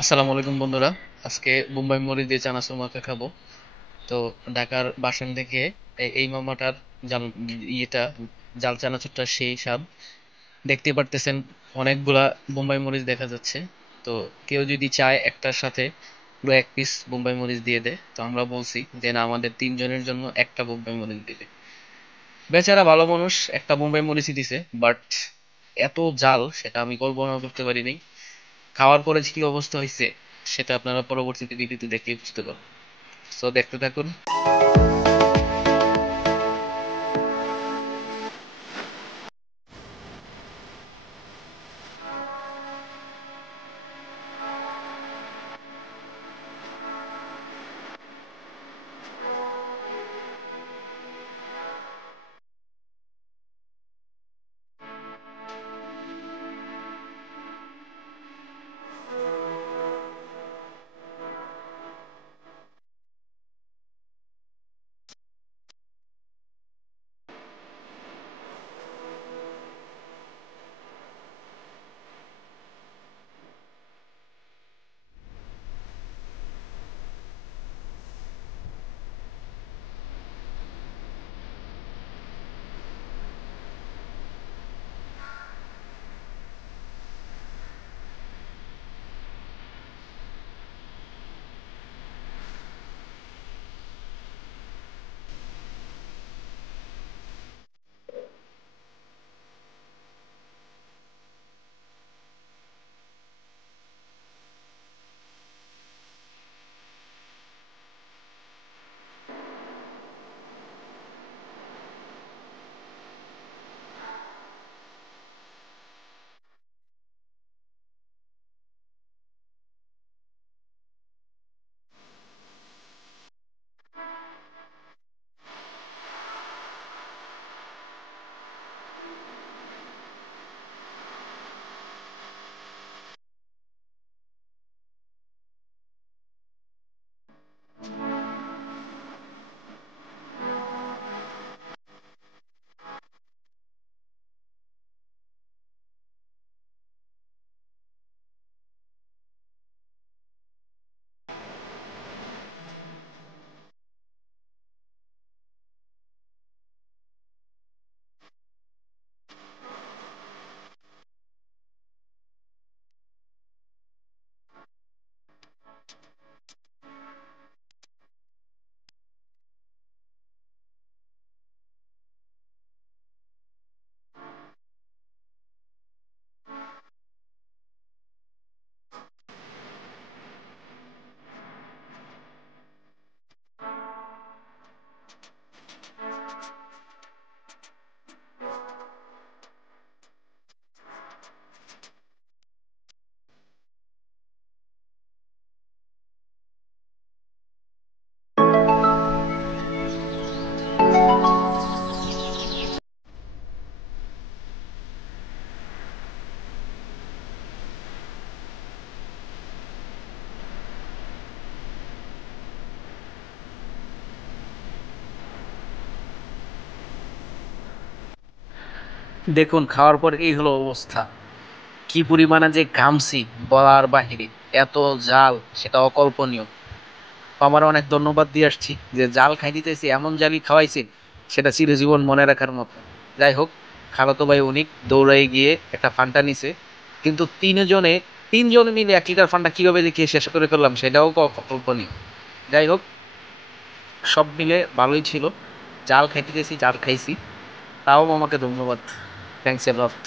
আসসালামু আলাইকুম বন্ধুরা। আজকে বোম্বাই মরিচ দিয়ে চানাচুর মাখা খাবো। তো ঢাকার বাসন থেকে এই মামাটার জাল ইয়েটা জাল চানাচুরটা সেই স্বাদ। দেখতে পারতেছেন অনেকগুলা বোম্বাই মরিচ দেখা যাচ্ছে। তো কেউ যদি চায় একটার সাথে পুরো এক পিস বোম্বাই মরিচ দিয়ে দেয়, তো আমরা বলছি যে না, আমাদের তিনজনের জন্য একটা বোম্বাই মরিচ দিবে। বেচারা ভালো মানুষ, একটা বোম্বাই মরিচই দিছে, বাট এত জাল সেটা আমি কল্পনা করতে পারিনি। খাওয়ার পরে যে কি অবস্থা হয়েছে সেটা আপনারা পরবর্তীতে ভিডিওতে দেখলেই বুঝতে পারবেন। সো দেখতে থাকুন। দেখুন, খাওয়ার পর এই হলো অবস্থা। কি পরিমাণে যে ঘামছি বলার বাহিরে। এত জাল, সেটা অকল্পনীয়। তো আমার অনেক ধন্যবাদ দিয়ে আসছি যে জাল খাই দিতেছি, এমন জালই খাওয়াইছেন সেটা চিরজীবন মনে রাখার মতো। যাই হোক, খালাতো ভাই অনেক দৌড়াই গিয়ে একটা ফান্টা নিছে, কিন্তু তিনজন মিলে 1 লিটার ফান্টা কিভাবে দেখিয়ে শেষ করে ফেললাম সেটাও অকল্পনীয়। যাই হোক, সব মিলে ভালোই ছিল। জাল খাইতে গেছি, জাল খাইছি। তাও আমাকে ধন্যবাদ। Thanks a lot.